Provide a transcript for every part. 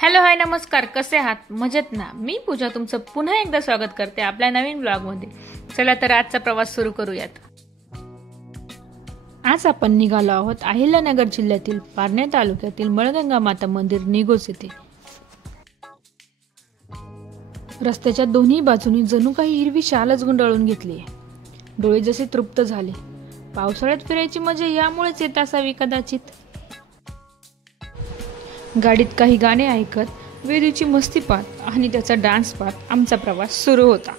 Hello hi नमस्कार, कसे आहात? मजेत ना? मी पूजा तुमचं पुन्हा एकदा स्वागत करते आपल्या नवीन ब्लॉगमध्ये. चला तर आजचा प्रवास सुरू करूयात. आज आपण निघालो आहोत अहिल्यानगर जिल्ह्यातील पारनेर तालुक्यातील मळगंगा माता मंदिर निघोज येथे. रस्त्याच्या दोन्ही बाजूनी जणू काही हिरवी शालच गुंडाळून घेतली. डोळे जसे तृप्त झाले. पावसाळ्यात फिरायची मजा यामुळेच येत असावी कदाचित. गाडीत काही गाणे ऐकत वेदूची मस्ती पाहत आणि त्याचा डान्स पाहत आमचा प्रवास सुरू होता.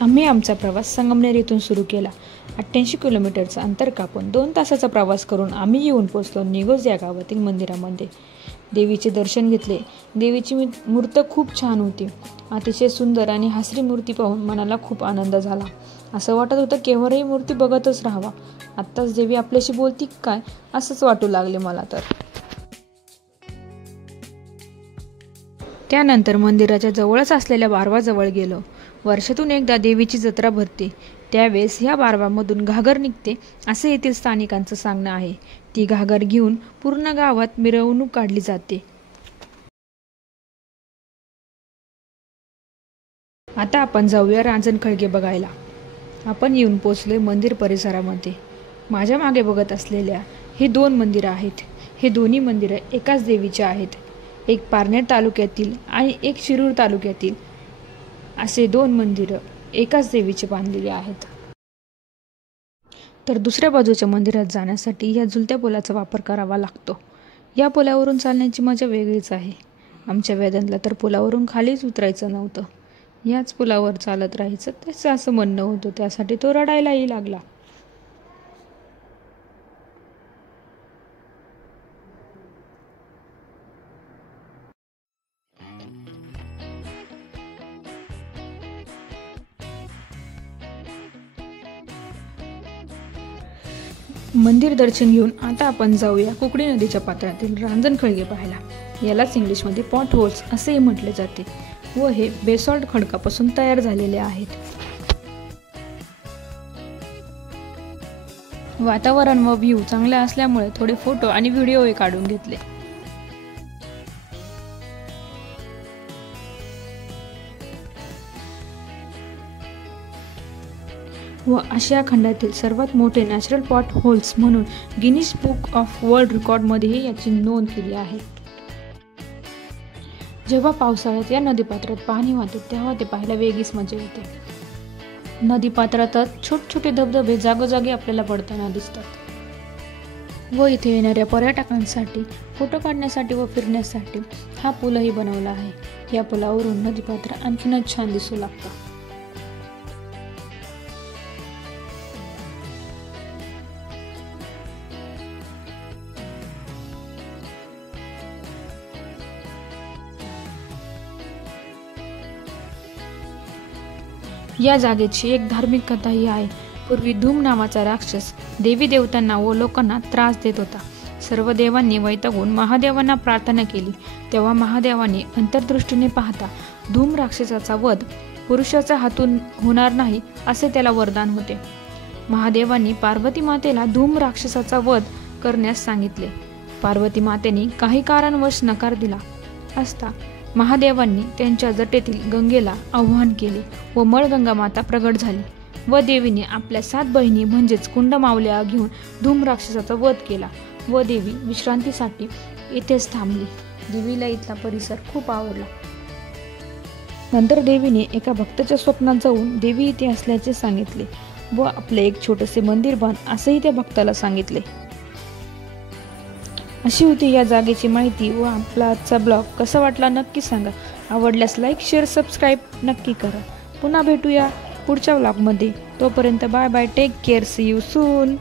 आम्ही आमचा प्रवास संगमनेर येथून सुरू केला. 88 किलोमीटरचं अंतर कापून 2 तासाचा प्रवास करून आम्ही येऊन पोहोचलो निघोज या गावातील मंदिरामध्ये. देवीचे दर्शन घेतले. देवीची मूर्त खूप छान होती. अतिशय सुंदर आणि हसरी मूर्ती पाहून मनाला खूप आनंद झाला. असं वाटत होतं केव्हाही मूर्ती बघतच राहावा. आत्ताच देवी आपल्याशी बोलती काय असंच वाटू लागले मला तर. त्यानंतर मंदिराच्या जवळच असलेल्या बारवाजवळ गेलो. वर्षातून एकदा देवीची जत्रा भरते. त्यावेळेस ह्या बारवामधून घागर निघते असे येथील स्थानिकांचं सांगणं आहे. ती घागर घेऊन पूर्ण गावात मिरवणूक काढली जाते. आता आपण जाऊया रांजणखळगे बघायला. आपण येऊन पोचलोय मंदिर परिसरामध्ये. माझ्या मागे बघत असलेल्या हे 2 मंदिरं आहेत. हे दोन्ही मंदिरं एकाच देवीचे आहेत. एक पारनेर तालुक्यातील आणि एक शिरूर तालुक्यातील असे 2 मंदिरं एकाच देवीचे बांधलेले आहेत. तर दुसऱ्या बाजूच्या मंदिरात जाण्यासाठी या झुलत्या पुलाचा वापर करावा लागतो. या पुलावरून चालण्याची मजा वेगळीच आहे. आमच्या वेदांतला तर पुलावरून खालीच उतरायचं नव्हतं. याच पुलावर चालत राहायचं त्याचं असं म्हणणं होतं. त्यासाठी तो रडायलाही लागला. मंदिर दर्शन घेऊन आता आपण जाऊया कुकडी नदीच्या पात्रातील रांजणखळगे पाहायला. यालाच इंग्लिशमध्ये पॉट होल्स असेही म्हटले जाते व हे बेसॉल्ट खडकापासून तयार झालेले आहेत. वातावरण व व्ह्यू चांगला असल्यामुळे थोडे फोटो आणि व्हिडिओही काढून घेतले. व आशिया खंडातील सर्वात मोठे नॅचरल पॉट होल्स म्हणून गिनीज बुक ऑफ वर्ल्ड रेकॉर्डमध्येही याची नोंद केली आहे. जेव्हा पावसाळ्यात या नदीपात्रात पाणी वाहते तेव्हा ते पाहायला वेगळीच मजा येते. नदीपात्रातच छोटे धबधबे जागोजागी आपल्याला पडताना दिसतात व इथे येणाऱ्या पर्यटकांसाठी फोटो काढण्यासाठी व फिरण्यासाठी हा पूलही बनवला आहे. या पुलावरून नदीपात्र आणखीनच छान दिसू लागतं. या जागेची एक धार्मिक कथाही आहे. पूर्वी धूम नावाचा राक्षस देवी देवतांना व लोकांना त्रास देत होता. सर्व देवांनी वैतागून महादेवांना प्रार्थना केली. तेव्हा महादेवांनी अंतर्दृष्टीने पाहता धूम राक्षसाचा वध पुरुषाच्या हातून होणार नाही असे त्याला वरदान होते. महादेवांनी पार्वती मातेला धूम राक्षसाचा वध करण्यास सांगितले. पार्वती मातेने काही कारणवश नकार दिला असता महादेवांनी त्यांच्या जटेतील गंगेला आव्हान केले व मळगंगा माता प्रगट झाली व देवीने आपल्या 7 बहिणी म्हणजेच कुंडमावल्या घेऊन धूम राक्षसाचा वध केला व देवी विश्रांतीसाठी इथेच थांबली. देवीला इथला परिसर खूप आवडला. नंतर देवीने एका भक्ताच्या स्वप्नात जाऊन देवी इथे असल्याचे सांगितले व आपले एक छोटेसे मंदिर बांध असेही त्या भक्ताला सांगितले. अशी होती या जागेची माहिती व आपला आजचा ब्लॉग कसा वाटला नक्की सांगा. आवडल्यास लाईक शेअर सबस्क्राईब नक्की करा. पुन्हा भेटूया पुढच्या ब्लॉगमध्ये. तोपर्यंत bye bye, take care, see you soon.